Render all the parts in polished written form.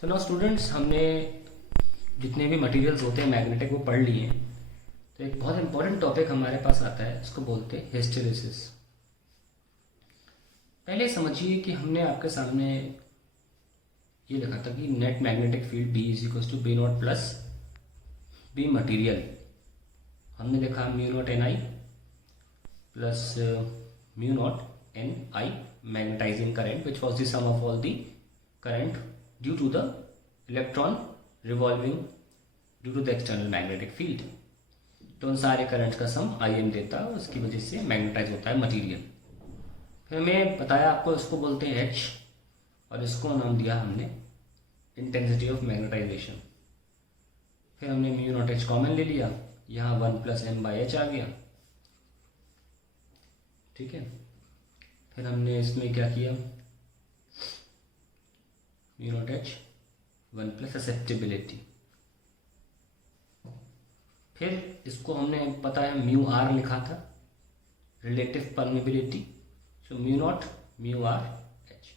So now students, हमने जितने भी मटेरियल्स होते हैं मैग्नेटिक वो पढ़ लिए हैं। तो एक बहुत इंपॉर्टेंट टॉपिक हमारे पास आता है, इसको बोलते हैं हिस्टेरेसिस। पहले समझिए कि हमने आपके सामने ये लिखा था कि net magnetic field B is equal to B naught plus B material. हमने देखा mu naught N I plus mu naught N I magnetizing current which was the sum of all the current due to the electron revolving due to the external magnetic field. तो उन सारे currents का सम I N देता है, उसकी वजह से magnetise होता है मटीरियल। फिर हमें बताया आपको, इसको बोलते हैं एच, और इसको नाम दिया हमने इंटेंसिटी ऑफ मैग्नेटाइजेशन। फिर हमने म्यू नॉट एच कॉमन ले लिया, यहाँ 1 प्लस एम बाई एच आ गया। ठीक है, फिर हमने इसमें क्या किया, mu naught H 1 plus susceptibility. फिर इसको हमने पता है म्यू आर लिखा था, relative permeability, so mu naught mu R H.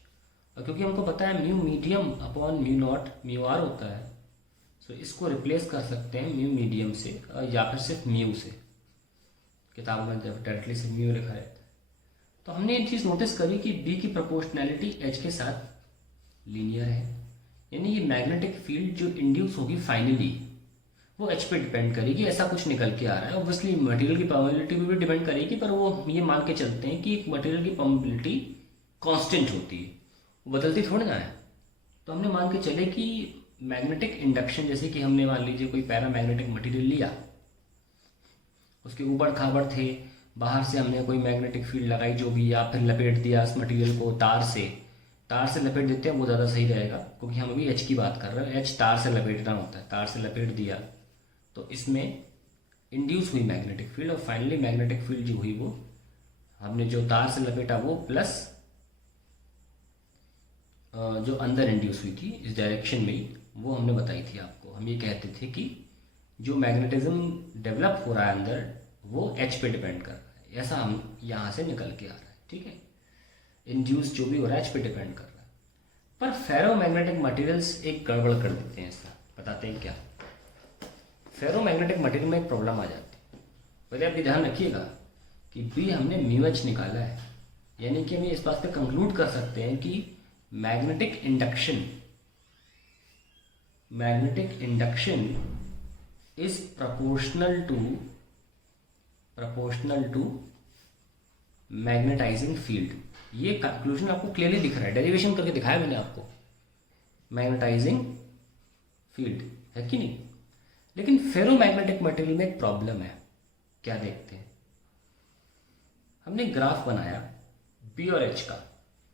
और क्योंकि हमको पता है mu medium upon mu naught mu R होता है, सो इसको रिप्लेस कर सकते हैं म्यू मीडियम से या फिर सिर्फ म्यू से। किताब में जब डायरेक्टली से म्यू लिखा रहता है। तो हमने एक चीज़ नोटिस करी कि बी की प्रोपोर्शनैलिटी एच के साथ लीनियर है, यानी ये मैग्नेटिक फील्ड जो इंड्यूस होगी फाइनली वो एच पे डिपेंड करेगी, ऐसा कुछ निकल के आ रहा है। ऑब्वियसली मटेरियल की परमेबिलिटी भी डिपेंड करेगी, पर वो ये मान के चलते हैं कि मटेरियल की परमेबिलिटी कांस्टेंट होती है, वो बदलती थोड़ी ना है। तो हमने मान के चले कि मैग्नेटिक इंडक्शन, जैसे कि हमने मान लीजिए कोई पैरामैग्नेटिक मटेरियल लिया, उसके ऊबड़ खाबड़ थे, बाहर से हमने कोई मैग्नेटिक फील्ड लगाई जो भी, या फिर लपेट दिया इस मटेरियल को तार से लपेट देते हैं, वो ज़्यादा सही रहेगा, क्योंकि हम अभी एच की बात कर रहे हैं। एच तार से लपेटना होता है, तार से लपेट दिया तो इसमें इंड्यूस हुई मैग्नेटिक फील्ड, और फाइनली मैग्नेटिक फील्ड जो हुई वो हमने जो तार से लपेटा वो प्लस जो अंदर इंड्यूस हुई थी इस डायरेक्शन में ही, वो हमने बताई थी आपको। हम ये कहते थे कि जो मैग्नेटिज्म डेवलप हो रहा है अंदर वो एच पे डिपेंड कर रहा है, ऐसा हम यहाँ से निकल के आ रहा है। ठीक है, इंड्यूस जो भी हो रहा है एच पे डिपेंड कर रहा है। पर फेरोमैग्नेटिक मटेरियल्स एक गड़बड़ कर देते हैं, इसका बताते हैं क्या। फेरोमैग्नेटिक मटेरियल में एक प्रॉब्लम आ जाती है। पहले आप ध्यान रखिएगा कि बी हमने म्यू एच निकाला है, यानी कि हम इस बात पे कंक्लूड कर सकते हैं कि magnetic induction is proportional to magnetizing field. ये कंक्लूजन आपको क्लियरली दिख रहा है, डेरिवेशन करके दिखाया मैंने आपको, मैग्नेटाइजिंग फील्ड है कि नहीं। लेकिन फेरोमैग्नेटिक मटेरियल में एक प्रॉब्लम है, क्या देखते हैं। हमने ग्राफ बनाया बी और एच का,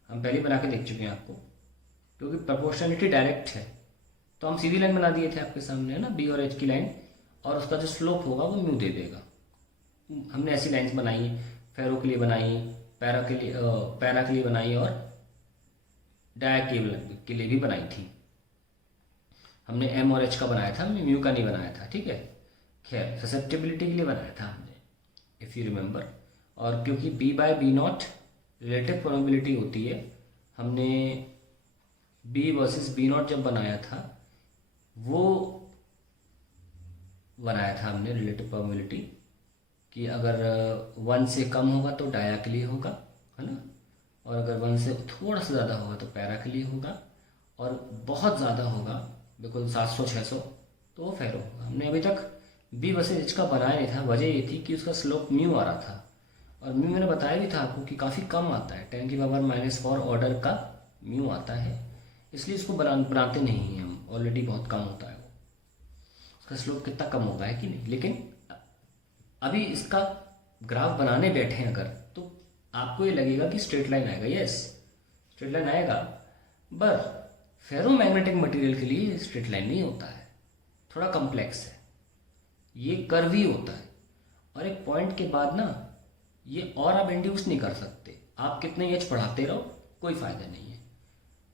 हम पहले बना के देख चुके हैं आपको, क्योंकि प्रोपोर्शनलिटी डायरेक्ट है तो हम सीधी लाइन बना दिए थे आपके सामने, है ना, बी और एच की लाइन, और उसका जो स्लोप होगा वो म्यू दे देगा। हमने ऐसी लाइंस बनाई, फेरो के लिए बनाई, पैरा के लिए बनाई, और डाया के लिए भी बनाई थी। हमने एम और एच का बनाया था, हमने म्यू का नहीं बनाया था। ठीक है, खैर ससेप्टिबिलिटी के लिए बनाया था हमने, इफ़ यू रिमेंबर। और क्योंकि B by B naught relative probability होती है, हमने बी वर्सेस बी नॉट जब बनाया था वो बनाया था हमने रिलेटिव प्रोबेबिलिटी कि अगर 1 से कम होगा तो डाया के लिए होगा, है ना, और अगर 1 से थोड़ा सा ज़्यादा होगा तो पैरा के लिए होगा, और बहुत ज़्यादा होगा बिल्कुल 700-600 तो वो फेरो होगा। हमने अभी तक बी वर्सेस एच का बनाया नहीं था, वजह ये थी कि उसका स्लोप म्यू आ रहा था, और म्यू मैंने बताया भी था आपको कि काफ़ी कम आता है, 10⁻⁻⁴ ऑर्डर का म्यू आता है, इसलिए इसको बनाते नहीं हैं हम, ऑलरेडी बहुत कम होता है वो, उसका स्लोप कितना कम होगा है कि नहीं। लेकिन अभी इसका ग्राफ बनाने बैठे हैं अगर, तो आपको ये लगेगा कि स्ट्रेट लाइन आएगा, यस स्ट्रेट लाइन आएगा, पर फेरोमैग्नेटिक मटेरियल के लिए स्ट्रेट लाइन नहीं होता है, थोड़ा कॉम्प्लेक्स है, ये कर्व ही होता है। और एक पॉइंट के बाद ना ये और आप इंड्यूस नहीं कर सकते, आप कितने एच बढ़ाते रहो कोई फ़ायदा नहीं है।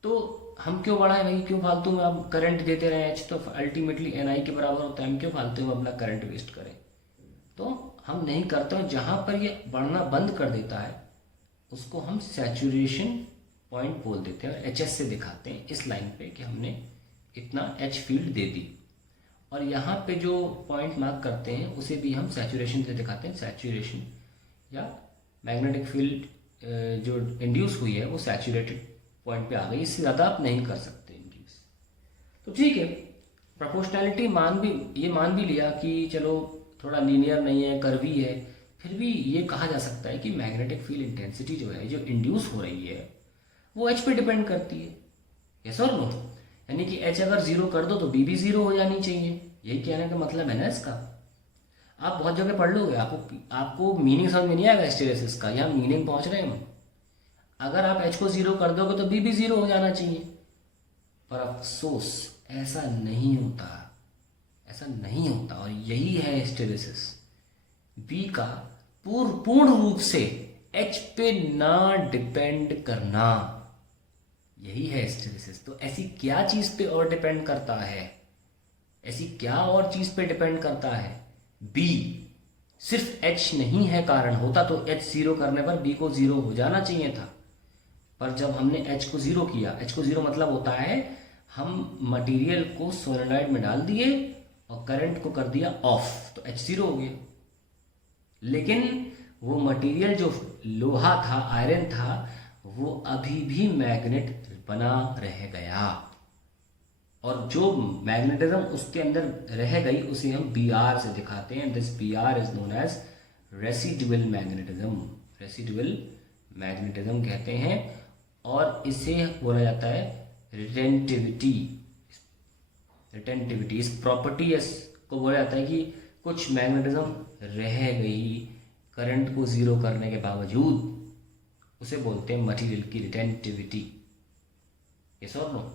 तो हम क्यों बढ़ाएं भाई, क्यों फालतू में आप करंट देते रहे, एच तो अल्टीमेटली एन आई के बराबर होता है, हम क्यों फालतू में अपना करंट वेस्ट करें। तो हम नहीं करते हैं, जहाँ पर ये बढ़ना बंद कर देता है उसको हम सैचुरेशन पॉइंट बोल देते हैं, और एच एस से दिखाते हैं इस लाइन पे कि हमने इतना एच फील्ड दे दी, और यहाँ पे जो पॉइंट मार्क करते हैं उसे भी हम सैचुरेशन से दिखाते हैं। सैचुरेशन या मैग्नेटिक फील्ड जो इंड्यूस हुई है वो सैचुरेटेड पॉइंट पे आ गई, इससे ज़्यादा आप नहीं कर सकते इंड्यूस। तो ठीक है, प्रोपोर्शनैलिटी मान भी लिया कि चलो थोड़ा लीनियर नहीं है, कर्वी है, फिर भी ये कहा जा सकता है कि मैग्नेटिक फील्ड इंटेंसिटी जो है, जो इंड्यूस हो रही है, वो एच पे डिपेंड करती है। यस और नो? यानी कि एच अगर जीरो कर दो तो बी भी जीरो हो जानी चाहिए। यही कहने का मतलब है ना इसका। आप बहुत जगह पढ़ लोगे, आपको मीनिंग समझ में नहीं आएगा हिस्टेरेसिस का, यहाँ मीनिंग पहुंच रहे हैं हम। अगर आप एच को जीरो कर दोगे तो बी भी जीरो हो जाना चाहिए, पर अफसोस ऐसा नहीं होता, ऐसा नहीं होता। और यही है हिस्टेरेसिस, बी का पूर्ण रूप से एच पे ना डिपेंड करना, यही है हिस्टेरेसिस। तो ऐसी क्या चीज पे और डिपेंड करता है, ऐसी क्या और चीज पे डिपेंड करता है? बी। सिर्फ एच नहीं है कारण, होता तो एच जीरो करने पर बी को जीरो हो जाना चाहिए था, पर जब हमने एच को जीरो किया, एच को जीरो मतलब होता है हम मटेरियल को सोलेनॉइड में डाल दिए और करंट को कर दिया ऑफ, तो एच जीरो हो गया। लेकिन वो मटेरियल जो लोहा था, आयरन था, वो अभी भी मैग्नेट बना रह गया, और जो मैग्नेटिज्म उसके अंदर रह गई उसे हम बी आर से दिखाते हैं। This B R is known as residual magnetism, residual magnetism कहते हैं। और इसे बोला जाता है रिटेंटिविटी, रिटेंटिविटी। इस प्रॉपर्टी को बोला जाता है कि कुछ मैग्नेटिज्म रह गई करंट को जीरो करने के बावजूद, उसे बोलते हैं मटेरियल की रिटेंटिविटी। यस और नो?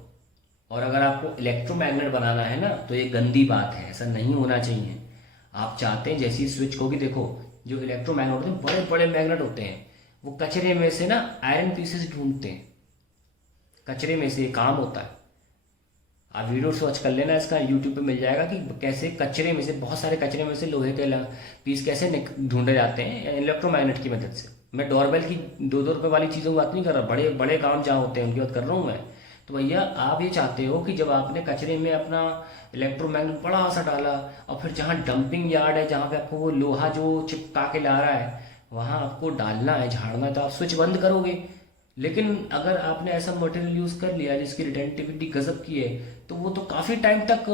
और अगर आपको इलेक्ट्रोमैग्नेट बनाना है ना, तो ये गंदी बात है, ऐसा नहीं होना चाहिए। आप चाहते हैं जैसी स्विच को भी देखो, जो इलेक्ट्रोमैग्नेट होते हैं बड़े बड़े मैग्नेट होते हैं, वो कचरे में से ना आयरन पीसेस ढूंढते हैं, कचरे में से काम होता है। आप वीडियो सर्च कर लेना इसका, यूट्यूब पे मिल जाएगा कि कैसे कचरे में से, बहुत सारे कचरे में से लोहे के पीस कैसे ढूंढे जाते हैं इलेक्ट्रोमैग्नेट की मदद से। मैं डोरबेल की 2-2 रुपए वाली चीज़ों की बात नहीं कर रहा, बड़े बड़े काम जहाँ होते हैं उनकी बात कर रहा हूँ मैं। तो भैया आप ये चाहते हो कि जब आपने कचरे में अपना इलेक्ट्रोमैग्नेट बड़ा सा डाला, और फिर जहाँ डंपिंग यार्ड है, जहाँ पे आपको वो लोहा जो चिपका के ला रहा है, वहाँ आपको डालना है, झाड़ना है, तो आप स्विच बंद करोगे। लेकिन अगर आपने ऐसा मटेरियल यूज़ कर लिया जिसकी रिटेंटिविटी गजब की है, तो वो तो काफ़ी टाइम तक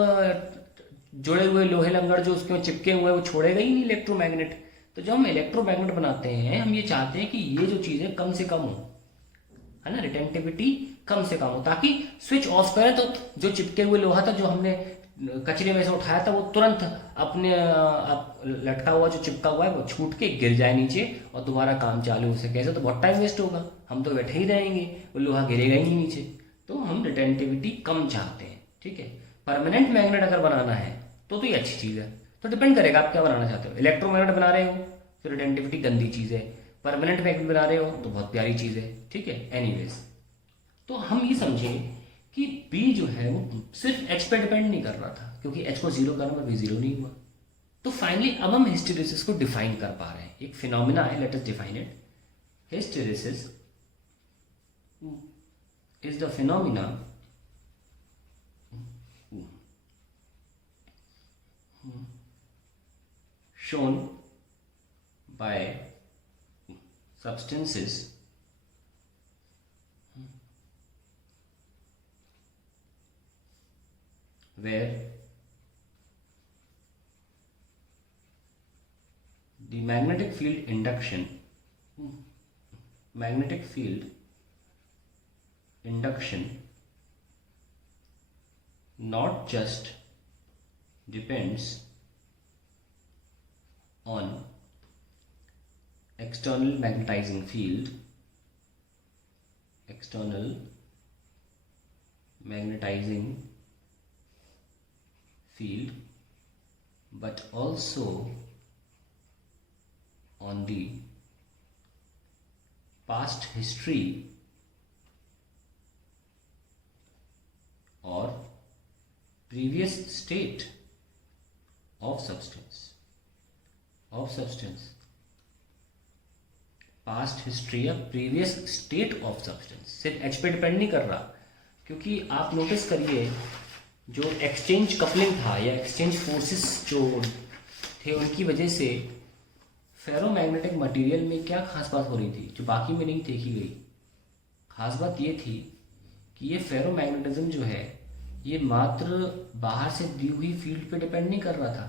जुड़े हुए लोहे लंगड़ जो उसके चिपके हुए वो छोड़ेगा ही नहीं इलेक्ट्रोमैग्नेट। तो जब हम इलेक्ट्रोमैग्नेट बनाते हैं, हम ये चाहते हैं कि ये जो चीज़ें कम से कम हो, है ना, रिटेंटिविटी कम से कम हो, ताकि स्विच ऑफ करें तो जो चिपके हुए लोहा था, जो हमने कचरे में से उठाया था, वो तुरंत अपने लटका हुआ जो चिपका हुआ है वो छूट के गिर जाए नीचे और दोबारा काम चालू हो सके। ऐसे तो बहुत टाइम वेस्ट होगा, हम तो बैठे ही रहेंगे, वो लोहा गिरेगा ही नहीं नीचे। तो हम रिटेंटिविटी कम चाहते हैं, ठीक है। परमानेंट मैग्नेट अगर बनाना है तो ये अच्छी चीज़ है। तो डिपेंड करेगा आप क्या बनाना चाहते हो। इलेक्ट्रोमैग्नेट बना रहे हो तो रिटेंटिविटी गंदी चीज़ है, परमानेंट मैग्नेट बना रहे हो तो बहुत प्यारी चीज़ है, ठीक है। एनीवेज, तो हम ये समझे कि बी जो है वो सिर्फ एच पे डिपेंड नहीं कर रहा था, क्योंकि एच को जीरो करने पर भी जीरो नहीं हुआ। तो फाइनली अब हम हिस्टेरेसिस को डिफाइन कर पा रहे हैं। एक फिनोमिना है, let us define it. Hysteresis is the phenomena shown by substances where the magnetic field induction not just depends on external magnetizing field, but also on the past history or previous state of substance, past history या previous state of substance. सिर्फ H पे depend नहीं कर रहा, क्योंकि आप notice करिए जो एक्सचेंज कपलिंग था या एक्सचेंज फोर्सेस जो थे उनकी वजह से फेरोमैग्नेटिक मटेरियल में क्या खास बात हो रही थी जो बाकी में नहीं देखी गई। खास बात ये थी कि ये फेरोमैग्नेटिज्म जो है ये मात्र बाहर से दी हुई फील्ड पे डिपेंड नहीं कर रहा था,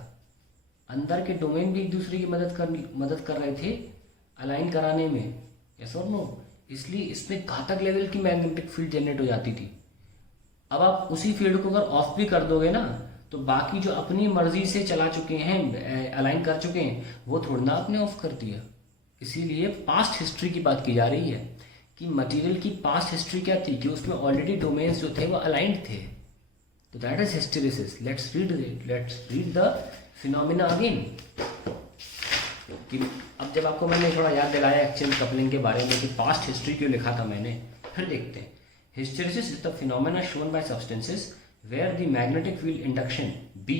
अंदर के डोमेन भी एक दूसरे की मदद कर रहे थे अलाइन कराने में। यस और नो? इसलिए इसमें घातक लेवल की मैग्नेटिक फील्ड जनरेट हो जाती थी। अब आप उसी फील्ड को अगर ऑफ भी कर दोगे ना तो बाकी जो अपनी मर्जी से चला चुके हैं, अलाइन कर चुके हैं, वो थोड़ा ना आपने ऑफ कर दिया। इसीलिए पास्ट हिस्ट्री की बात की जा रही है कि मटेरियल की पास्ट हिस्ट्री क्या थी कि उसमें ऑलरेडी डोमेन्स जो थे वो अलाइंड थे। तो that is hysteresis. Let's read the phenomena again. कि अब जब आपको मैंने थोड़ा याद दिलाया एक्सचेंज कपलिंग के बारे में कि पास्ट हिस्ट्री क्यों लिखा था मैंने, फिर देखते हैं। Hysteresis is the phenomena shown by substances where the magnetic field induction B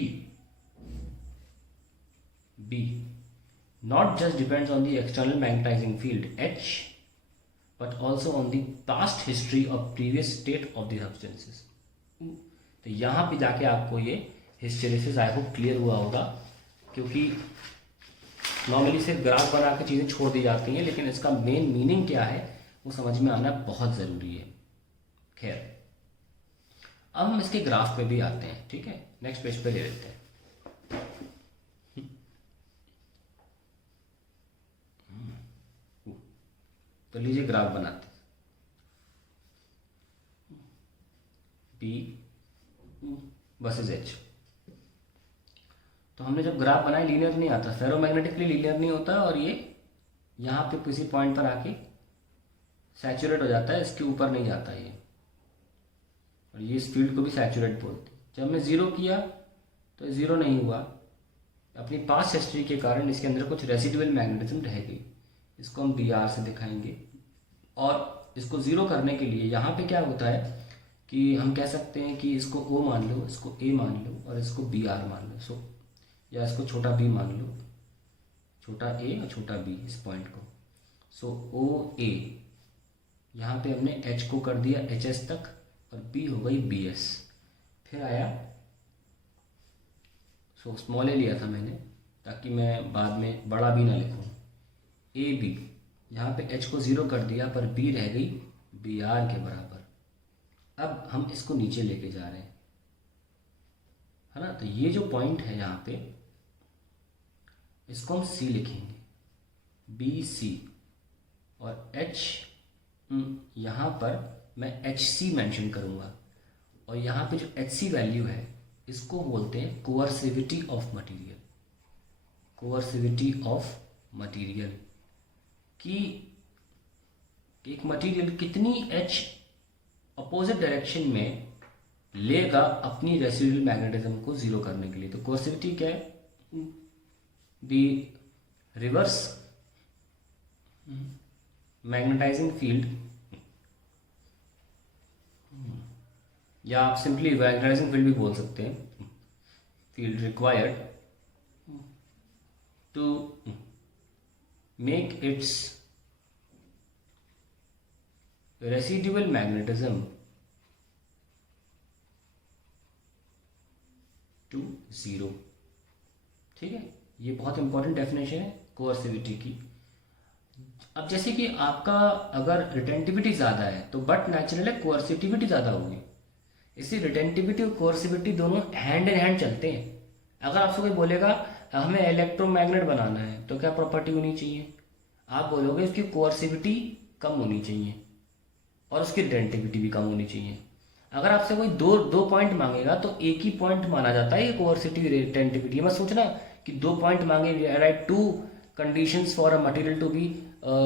not just depends on the external magnetizing field H but also on the past history of previous state of the substances। तो यहाँ पे जाके आपको ये hysteresis I hope clear हुआ होगा, क्योंकि normally सिर्फ ग्राफ बना के चीज़ें छोड़ दी जाती हैं, लेकिन इसका मेन मीनिंग क्या है वो समझ में आना बहुत ज़रूरी है। खैर, अब हम इसके ग्राफ पे भी आते हैं। ठीक है, नेक्स्ट पेज पे ले लेते हैं। तो लीजिए ग्राफ बनाते हैं। P versus H। तो हमने जब ग्राफ बनाया लीनियर नहीं आता, फेरोमैग्नेटिकली लीनियर नहीं होता, और ये यहाँ पे किसी पॉइंट पर आके सैचुरेट हो जाता है, इसके ऊपर नहीं जाता ये, और ये इस फील्ड को भी सैचुरेट बोलते हैं। जब हमने ज़ीरो किया तो ज़ीरो नहीं हुआ, अपनी पास्ट हिस्ट्री के कारण इसके अंदर कुछ रेसिडुअल मैग्नेटिज्म रह गई। इसको हम BR से दिखाएंगे, और इसको ज़ीरो करने के लिए यहाँ पे क्या होता है कि हम कह सकते हैं कि इसको O मान लो, इसको A मान लो, और इसको BR मान लो। सो या इसको छोटा b मान लो, छोटा a और छोटा b इस पॉइंट को। सो OA, यहाँ पे हमने H को कर दिया HS तक, और B हो गई BS। फिर आया, सो स्मॉल a लिया था मैंने ताकि मैं बाद में बड़ा B ना लिखूँ। AB, यहाँ पे H को ज़ीरो कर दिया पर B रह गई BR के बराबर। अब हम इसको नीचे लेके जा रहे हैं, है ना। तो ये जो पॉइंट है यहाँ पे, इसको हम C लिखेंगे, BC, और H यहाँ पर मैं HC मेंशन करूँगा, और यहाँ पे जो HC वैल्यू है इसको बोलते हैं कोअर्सिविटी ऑफ मटेरियल। कोअर्सिविटी ऑफ मटेरियल कि एक मटेरियल कितनी H अपोजिट डायरेक्शन में लेगा अपनी रेसिडुअल मैग्नेटिज्म को जीरो करने के लिए। तो कोअर्सिविटी क्या है? द रिवर्स मैग्नेटाइजिंग फील्ड, या आप सिंपली मैग्नेटाइजिंग फील्ड भी बोल सकते हैं, field required to make its residual magnetism to zero. ठीक है, ये बहुत इंपॉर्टेंट डेफिनेशन है कोअर्सिविटी की। अब जैसे कि आपका अगर रिटेंटिविटी ज़्यादा है तो बट नेचुरल है कोअर्सिविटी ज़्यादा होगी। इसलिए रिटेंटिविटी और कोअर्सिविटी दोनों हैंड इन हैंड चलते हैं। अगर आपसे कोई बोलेगा हमें इलेक्ट्रोमैग्नेट बनाना है तो क्या प्रॉपर्टी होनी चाहिए? आप बोलोगे उसकी कोअर्सिविटी कम होनी चाहिए और उसकी रिटेंटिविटी भी कम होनी चाहिए। अगर आपसे कोई दो पॉइंट मांगेगा तो एक ही पॉइंट माना जाता है ये कोअर्सिविटी रिटेंटिविटी। मत सोचना कि 2 पॉइंट मांगे, right 2 conditions for a material to be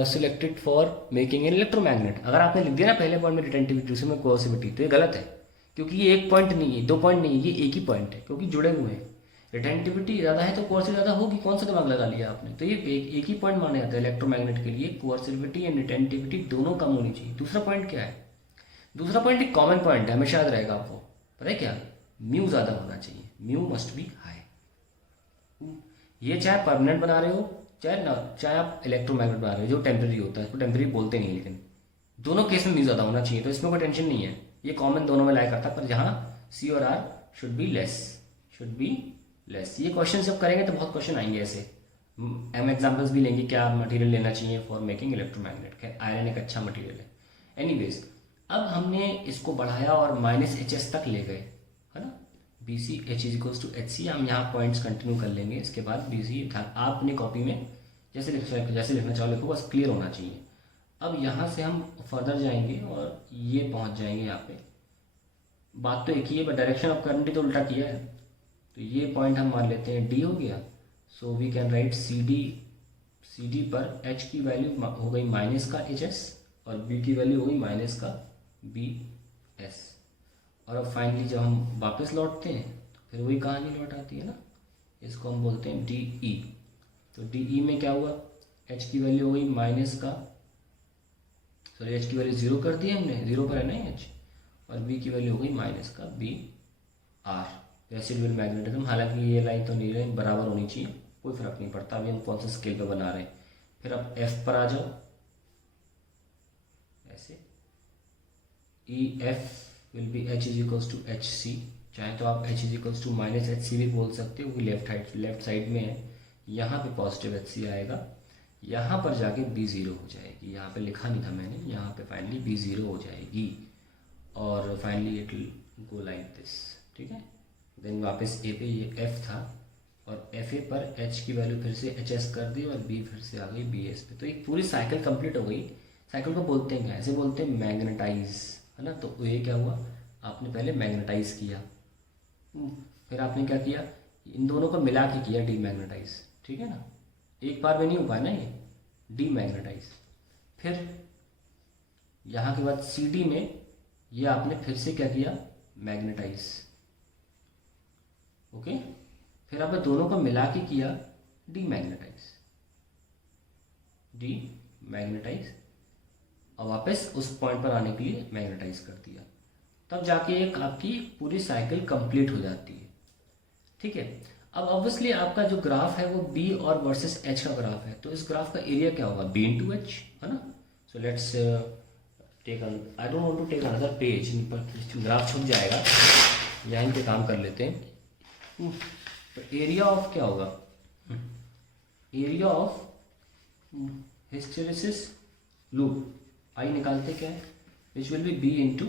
selected for making an electromagnet. अगर आपने लिख दिया ना पहले पॉइंट में रिटेंटिविटी, दूसरे में कोअर्सिविटी, तो ये गलत है, क्योंकि ये एक पॉइंट नहीं है, 2 पॉइंट नहीं है, ये एक ही पॉइंट है, क्योंकि जुड़े हुए हैं। रिटेंटिविटी ज़्यादा है तो कोअर्सिविटी ज़्यादा होगी, कौन सा दिमाग लगा लिया आपने? तो ये एक ही पॉइंट माना जाता है इलेक्ट्रोमैग्नेट के लिए। कोअर्सिविटी एंड रिटेंटिविटी दोनों कम होनी चाहिए। दूसरा पॉइंट क्या है? दूसरा पॉइंट एक कॉमन पॉइंट है, हमेशा याद रहेगा आपको, पता है क्या? म्यू ज़्यादा होना चाहिए, म्यू मस्ट बी हाई। ये चाहे परमानेंट बना रहे हो चाहे आप इलेक्ट्रोमैग्नेट बना रहे हो, जो टेम्परेरी होता है उसको टेम्परेरी बोलते नहीं, लेकिन दोनों केस में म्यू ज़्यादा होना चाहिए, तो इसमें कोई टेंशन नहीं है। ये कॉमन दोनों में लाया करता है, पर जहाँ C और R शुड बी लेस। ये क्वेश्चन जब करेंगे तो बहुत क्वेश्चन आएंगे ऐसे, हम एग्जाम्पल्स भी लेंगे क्या मटेरियल लेना चाहिए फॉर मेकिंग इलेक्ट्रोमैग्नेट। खैर आयरन एक अच्छा मटेरियल है। एनीवेज, अब हमने इसको बढ़ाया और -HS तक ले गए, है ना। BC H=HC, हम यहाँ पॉइंट्स कंटिन्यू कर लेंगे, इसके बाद BC आप अपनी कॉपी में जैसे लिखना चाहो लिखो, बस क्लियर होना चाहिए। अब यहाँ से हम फर्दर जाएंगे और ये पहुँच जाएंगे यहाँ पे। बात तो एक ही है, बट डायरेक्शन ऑफ करंट तो उल्टा किया है। तो ये पॉइंट हम मान लेते हैं D हो गया। So we can write CD पर H की वैल्यू हो गई -HS और B की वैल्यू हो गई -BS। और अब फाइनली जब हम वापस लौटते हैं तो फिर वही कहानी लौट आती है ना, इसको हम बोलते हैं DE। तो DE में क्या हुआ, H की वैल्यू हो गई H की वैल्यू 0 कर दी हमने, 0 पर है ना H, और B की वैल्यू हो गई -BR। रेसिडुअल मैग्नेटिज्म, हालांकि ये लाइन तो नहीं रही, बराबर होनी चाहिए, कोई फर्क नहीं पड़ता, अभी हम कौन सा स्केल पे बना रहे हैं। फिर अब F पर आ जाओ, ऐसे EF विल बी H=HC। चाहे तो आप H=-HC भी बोल सकते हो, क्योंकि लेफ्ट साइड में है, यहाँ पे पॉजिटिव HC आएगा, यहाँ पर जाके B 0 हो जाएगी। यहाँ पे लिखा नहीं था मैंने, यहाँ पे फाइनली B 0 हो जाएगी और finally it will go like this, ठीक है। देन वापस A पे ये F था और FA पर H की वैल्यू फिर से HS कर दी और B फिर से आ गई BS पे। तो एक पूरी साइकिल कंप्लीट हो गई। साइकिल को बोलते हैं क्या, ऐसे बोलते हैं मैग्नेटाइज, है ना। तो ये क्या हुआ, आपने पहले मैग्नेटाइज किया, फिर आपने क्या किया, इन दोनों को मिला के किया डीमैग्नेटाइज, ठीक है ना। एक बार में नहीं हो पाया ना ये डीमैग्नेटाइज। फिर यहाँ के बाद CD में ये आपने फिर से क्या किया, मैग्नेटाइज, ओके। फिर आपने दोनों को मिला के किया डीमैग्नेटाइज और वापस उस पॉइंट पर आने के लिए मैग्नेटाइज कर दिया, तब जाके एक आपकी पूरी साइकिल कंप्लीट हो जाती है, ठीक है। अब ऑब्वियसली आपका जो ग्राफ है वो B और वर्सेस H का ग्राफ है, तो इस ग्राफ का एरिया क्या होगा, B × H, है ना। So let's take I don't want to take another page, पर ग्राफ छुप जाएगा, यहीं पे काम कर लेते हैं। तो एरिया ऑफ क्या होगा, एरिया ऑफ हिस्टेरेसिस लूप, आई निकालते क्या है, which will be B ×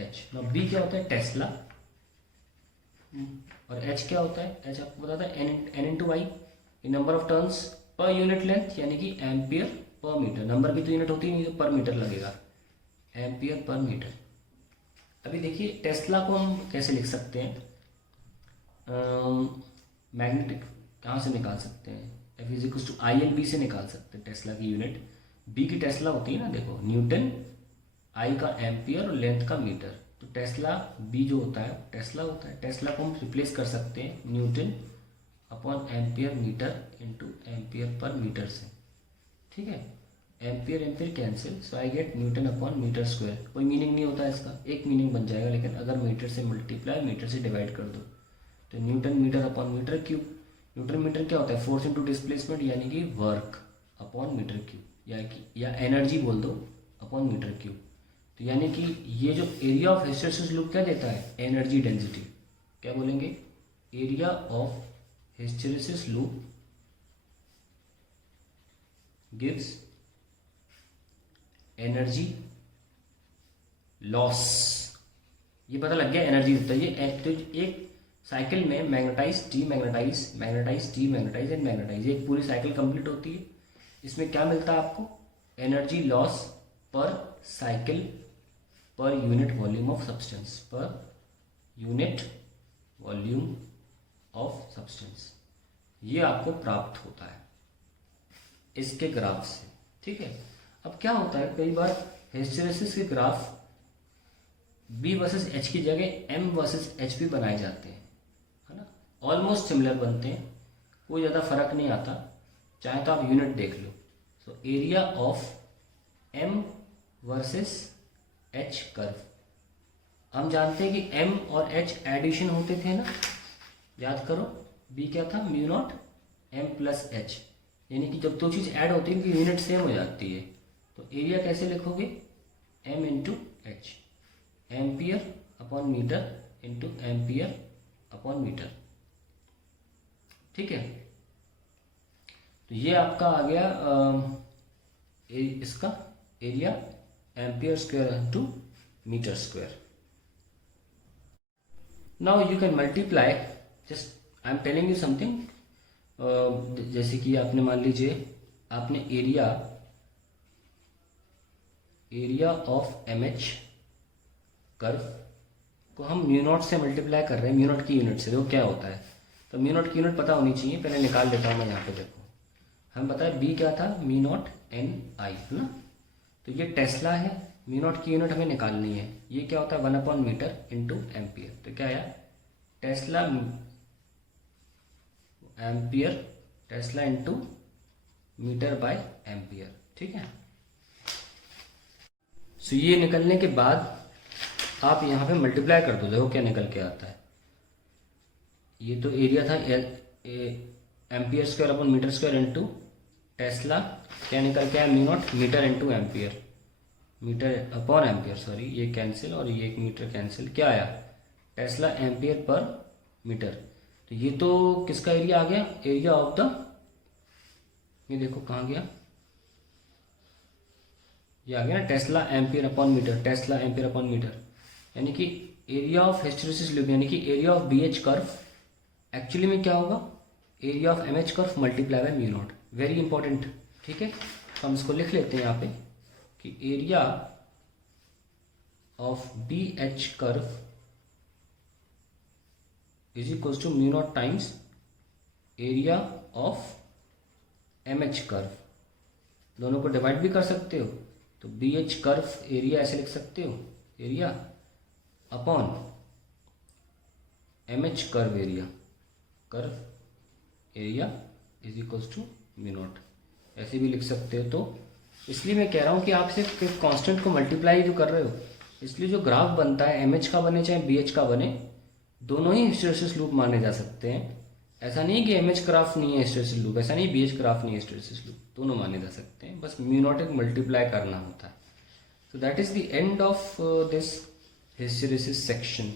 H। Now B क्या होता है, टेस्ला, और H क्या होता है, H आपको बताता है N × I, number of turns per unit length, यानी कि एम्पियर पर मीटर। नंबर की तो यूनिट होती नहीं, तो पर मीटर लगेगा, एम्पियर पर मीटर। अभी देखिए टेस्ला को हम कैसे लिख सकते हैं, मैग्नेटिक कहाँ से निकाल सकते हैं, F=ILB से निकाल सकते हैं टेस्ला की यूनिट। B की टेस्ला होती है ना, देखो न्यूटन, I का एम्पियर और लेंथ का मीटर। तो टेस्ला B जो होता है टेस्ला होता है। टेस्ला को हम रिप्लेस कर सकते हैं newton upon ampere metre into ampere पर मीटर से, ठीक है। Ampere cancel, so I get newton upon metre square. कोई मीनिंग नहीं होता इसका, एक मीनिंग बन जाएगा, लेकिन अगर मीटर से मल्टीप्लाई मीटर से डिवाइड कर दो तो newton metre upon metre cube. Newton metre क्या होता है, फोर्स इंटू डिस्प्लेसमेंट, यानी कि वर्क अपॉन मीटर क्यूब, या एनर्जी बोल दो अपॉन मीटर क्यूब। तो यानी कि ये जो एरिया ऑफ हिस्टेरेसिस लूप क्या देता है, एनर्जी डेंसिटी। क्या बोलेंगे, area of hysteresis loop gives energy loss. ये पता लग गया एनर्जी होता है ये। तो एक साइकिल में magnetize demagnetize, magnetize demagnetize and magnetize, एक पूरी साइकिल कंप्लीट होती है। इसमें क्या मिलता है आपको, एनर्जी लॉस पर cycle per unit volume of substance, per unit volume of substance, ये आपको प्राप्त होता है इसके ग्राफ से, ठीक है। अब क्या होता है, कई बार हिस्टेरेसिस के ग्राफ B वर्सेस H की जगह M वर्सेस H भी बनाए जाते हैं, है ना। ऑलमोस्ट सिमिलर बनते हैं, कोई ज़्यादा फर्क नहीं आता, चाहे तो आप यूनिट देख लो। So area of M versus H curve, हम जानते हैं कि M और H एडिशन होते थे ना, याद करो। B क्या था, μ0 M + H, यानी कि जब दो चीज़ ऐड होती है उनकी यूनिट सेम हो जाती है। तो एरिया कैसे लिखोगे, M × H, ampere upon metre into ampere upon metre. ठीक है, तो ये आपका आ गया इसका area ampere square into metre square. Now you can multiply, just I am telling you something, जैसे कि आपने मान लीजिए आपने area of M H curve को हम म्यू नॉट से मल्टीप्लाई कर रहे हैं, म्यू नॉट की यूनिट से। देखो क्या होता है, तो म्यू नॉट की यूनिट पता होनी चाहिए, पहले निकाल लेता हूँ मैं यहाँ पे। देखो हम बताए बी क्या था, म्यू नॉट एन आई, है ना। तो ये टेस्ला है, म्यू नॉट की यूनिट हमें निकालनी है। ये क्या होता है 1 मीटर इंटू एम्पियर। तो क्या आया tesla ampere, tesla into metre by ampere. ठीक है, सो ये निकलने के बाद आप यहाँ पे मल्टीप्लाई कर दो, देखो क्या निकल के आता है। ये तो एरिया था ampere square upon metre square into tesla, क्या निकल के आया mu naught metre into ampere, metre upon ampere, sorry ये कैंसिल और ये एक मीटर कैंसिल, क्या आया टेस्ला एम्पियर पर मीटर। तो ये तो किसका एरिया आ गया, एरिया ऑफ द, ये देखो कहाँ गया, ये आ गया ना tesla ampere upon metre, tesla ampere upon metre, यानी कि एरिया ऑफ हिस्टैरिसीस लूप, यानी कि area of B H curve actually में क्या होगा, area of M H curve multiply by mu naught. Very important. ठीक है, तो हम इसको लिख लेते हैं यहाँ पे कि area of B H curve is equal to mu naught times area of M H curve. दोनों को डिवाइड भी कर सकते हो, तो बी एच कर्व एरिया ऐसे लिख सकते हो, area upon M H curve area, curve area is equal to mu naught, ऐसे भी लिख सकते हो। तो इसलिए मैं कह रहा हूँ कि आप सिर्फ एक कांस्टेंट को मल्टीप्लाई जो कर रहे हो, इसलिए जो ग्राफ बनता है एम एच का बने चाहे बी एच का बने, दोनों ही हिस्टैरिसीस लूप माने जा सकते हैं। ऐसा नहीं कि एम एच ग्राफ नहीं है हिस्टैरिसीस लूप, ऐसा नहीं बी एच ग्राफ नहीं है हिस्टैरिसीस लूप, दोनों माने जा सकते हैं, बस म्यू नॉट एक मल्टीप्लाई करना होता है। So that is the end of this hysteresis section.